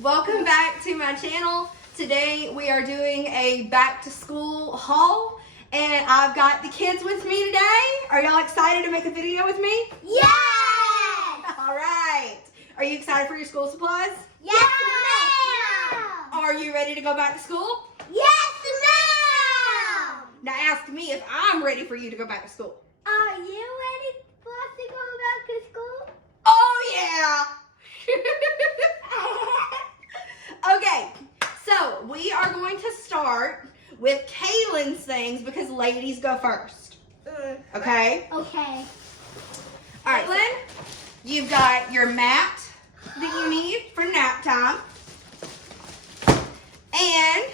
welcome back to my channel. Today we are doing a back to school haul and I've got the kids with me today. Are y'all excited to make a video with me? Yes! All right. Are you excited for your school supplies? Yes, ma'am! Are you ready to go back to school? Yes, ma'am! Now ask me if I'm ready for you to go back to school. Are you ready for us to go back to school? Oh yeah! Okay, so we are going to start with Kaylin's things because ladies go first. Okay? Okay. All right, Kaylin, you've got your mat that you need for nap time and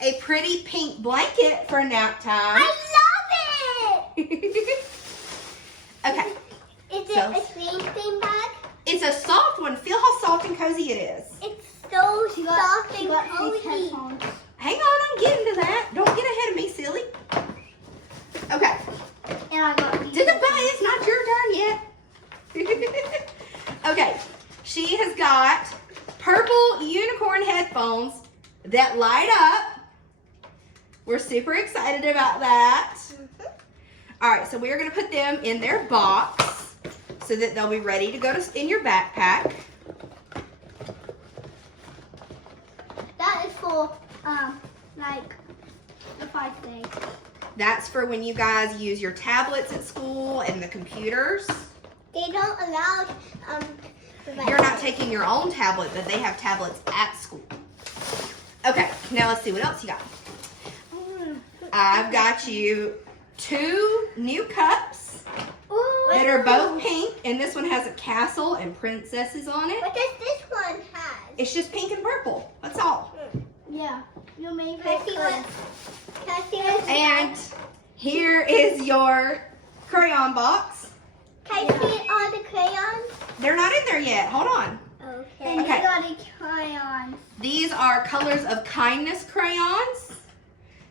a pretty pink blanket for nap time. I love it! Okay. Is it So- a sleeping bag? It's a soft one. Feel how soft and cozy it is. It's so soft and cozy. Hang on, I'm getting to that. Don't get ahead of me, silly. Okay. And I got these. To the bye, it's not your turn yet. Okay. She has got purple unicorn headphones that light up. We're super excited about that. All right, so we are going to put them in their box so that they'll be ready to go in your backpack. That is for, like, the 5 days. That's for when you guys use your tablets at school and the computers. They don't allow, You're not taking your own tablet, but they have tablets at school. Okay, now let's see what else you got. I've got you 2 new cups that are both pink, and this one has a castle and princesses on it. What does this one have? It's just pink and purple. That's all. Yeah. Your main Can I see what? And here is your crayon box. Can I see all the crayons? They're not in there yet. Hold on. Okay. Okay. And you got the crayons. These are Colors of Kindness crayons.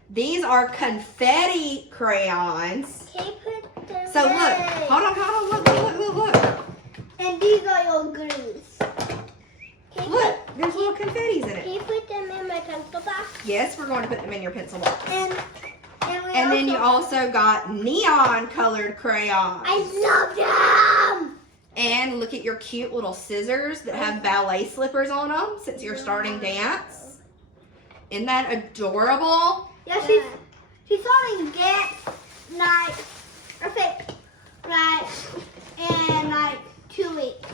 These are confetti crayons. Can you put them So look, hold on, look. And these are your glues. Look, there's little confettis in Can it. you put them in my pencil box? Yes, we're going to put them in your pencil box. And then you also got neon colored crayons. I love them! And look at your cute little scissors that have ballet slippers on them since you're starting dance. Isn't that adorable? Yeah, she's starting dance like, in like 2 weeks.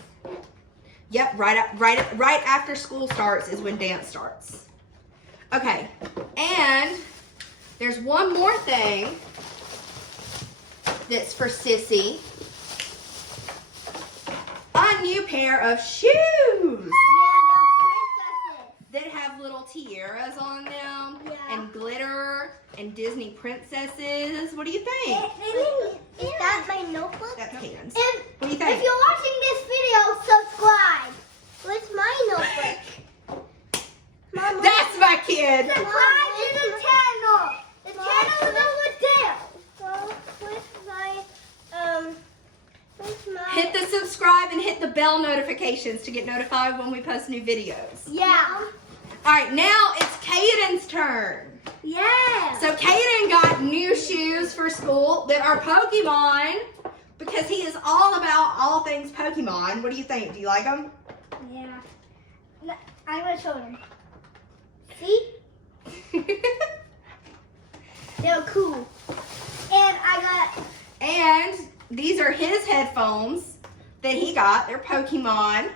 Yep, right after school starts is when dance starts. Okay, and there's one more thing that's for Sissy. A new pair of shoes that have little tiaras on them and glitter and Disney princesses. What do you think? Is that my notebook? That's Kaden's. And What do you think? if you're watching this video, subscribe. What's my notebook? Mom, That's my kid. subscribe to the channel. The channel is over there. Well, where's my, Hit the subscribe and hit the bell notifications to get notified when we post new videos. Yeah. All right, now it's Kaden's turn. Yeah. So Kaden got new shoes for school that are Pokemon because he is all about all things Pokemon. What do you think? Do you like them? Yeah. I'm gonna show them. See? They're cool. And these are his headphones that he got. They're Pokemon.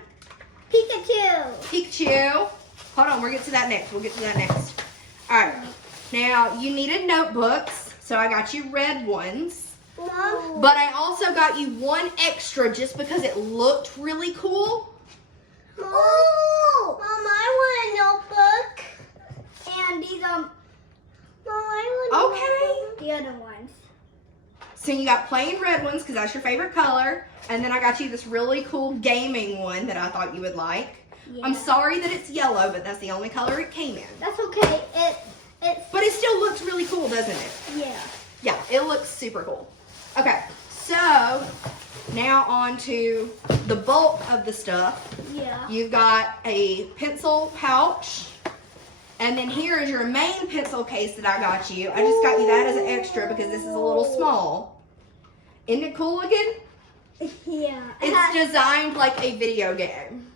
Pikachu. Hold on, we'll get to that next. All right. Now, you needed notebooks, so I got you red ones. Mom. But I also got you one extra just because it looked really cool. Mom, I want a notebook. And these are. Mom, I want the other ones. So you got plain red ones because that's your favorite color. And then I got you this really cool gaming one that I thought you would like. Yeah. I'm sorry that it's yellow, but that's the only color it came in. That's okay. But it still looks really cool, doesn't it? Yeah. Yeah, it looks super cool. Okay, so Now on to the bulk of the stuff. Yeah. You've got a pencil pouch. And then here is your main pencil case that I got you. I just got you that as an extra because this is a little small. Isn't it cool looking? Yeah. It's designed like a video game.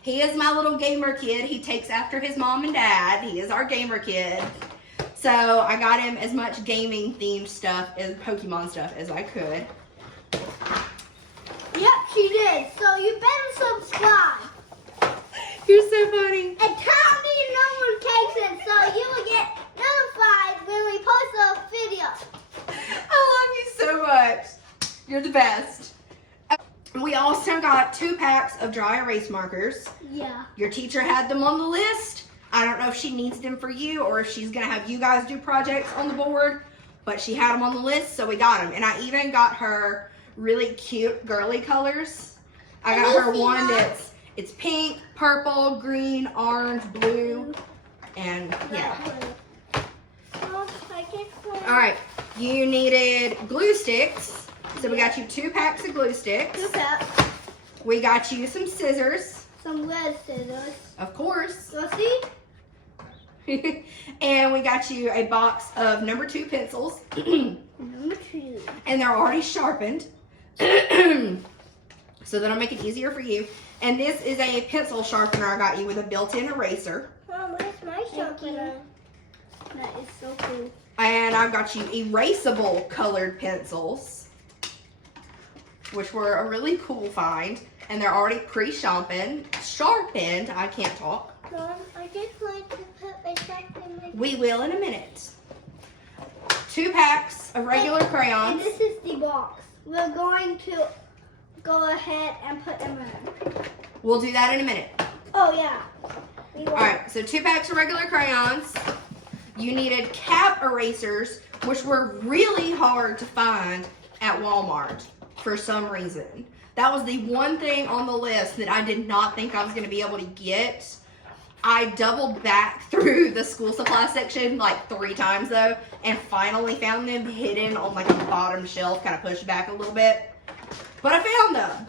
He is my little gamer kid. He takes after his mom and dad. He is our gamer kid. So I got him as much gaming themed stuff as Pokemon stuff as I could. Yep, she did. So you better subscribe. You're so funny. And turn on your notifications so you will get notified when we post a video. I love you so much. You're the best. We also got 2 packs of dry erase markers. Yeah. Your teacher had them on the list. I don't know if she needs them for you or if she's going to have you guys do projects on the board, but she had them on the list, so we got them. And I even got her really cute girly colors. I got her one that's it's pink, purple, green, orange, blue, and yeah. All right, you needed glue sticks, so we got you 2 packs of glue sticks. 2 packs. We got you some scissors. Some red scissors. Of course. Go see? And we got you a box of number 2 pencils. Number 2. And they're already sharpened. So that'll make it easier for you. And this is a pencil sharpener I got you with a built-in eraser. Mom, where's my sharpener? That is so cool. And I've got you erasable colored pencils, which were a really cool find. And they're already pre-sharpened. I can't talk. Mom, I just want to put my stuff in my... We will in a minute. 2 packs of regular crayons. And this is the box. We're going to go ahead and put them in. We'll do that in a minute. Oh, yeah. All right, so 2 packs of regular crayons. You needed cap erasers, which were really hard to find at Walmart for some reason. That was the one thing on the list that I did not think I was going to be able to get. I doubled back through the school supply section like 3 times though, and finally found them hidden on like the bottom shelf, kind of pushed back a little bit. But I found them.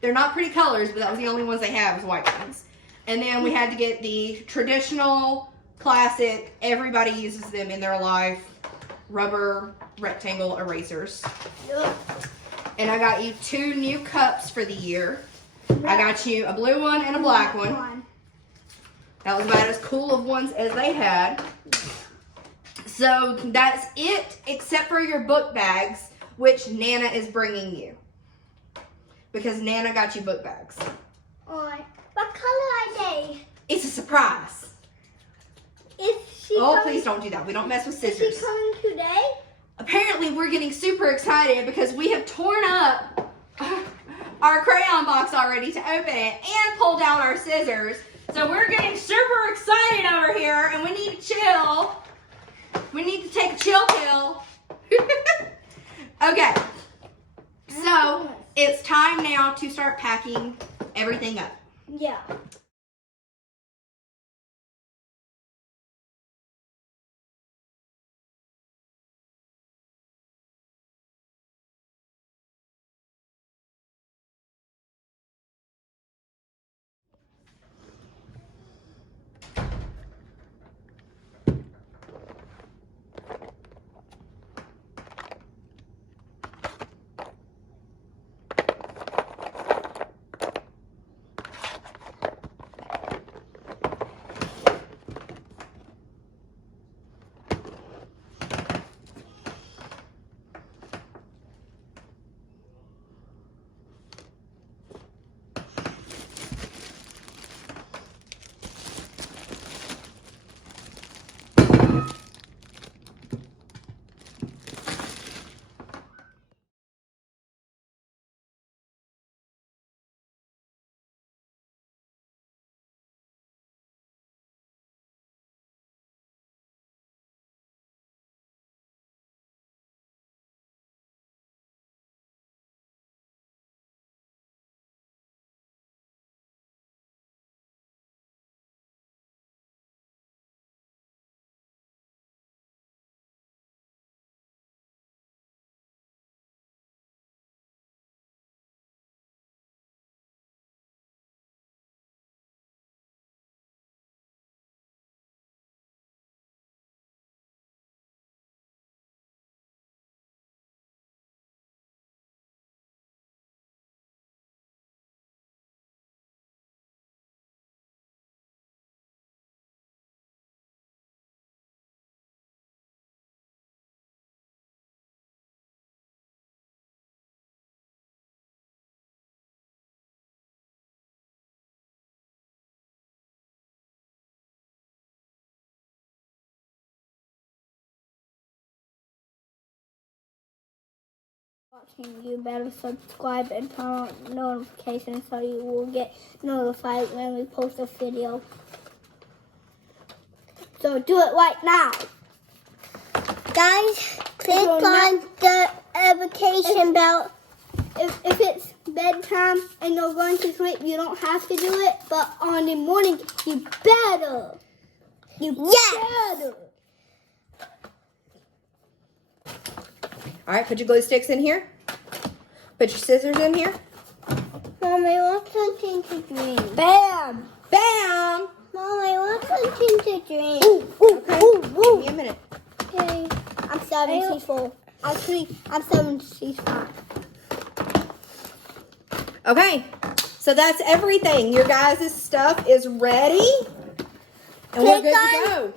They're not pretty colors, but that was the only ones they have, was white ones. And then we had to get the traditional, classic, everybody uses them in their life, rubber rectangle erasers. Yep. And I got you 2 new cups for the year. I got you a blue one and a black one. That was about as cool of ones as they had. So that's it, except for your book bags, which Nana is bringing you. Because Nana got you book bags. Alright. What color are they? It's a surprise. Is she Oh, coming, please don't do that. We don't mess with is scissors. she coming today? Apparently, we're getting super excited because we have torn up our crayon box already to open it and pulled out our scissors. So we're getting super excited over here and we need to chill. We need to take a chill pill. Okay. So it's time now to start packing everything up. Yeah. You better subscribe and turn on notifications so you will get notified when we post a video. So do it right now. Guys, click on the notification bell. If it's bedtime and you're going to sleep, you don't have to do it. But on the morning, you better. Better. All right, put your glue sticks in here. Put your scissors in here. Mom, I want something to drink. Bam! Bam! Mom, I want something to drink. Okay. Give me a minute. Okay. I'm 74. Actually, I'm 75. Okay, so that's everything. Your guys' stuff is ready. And we're good to go.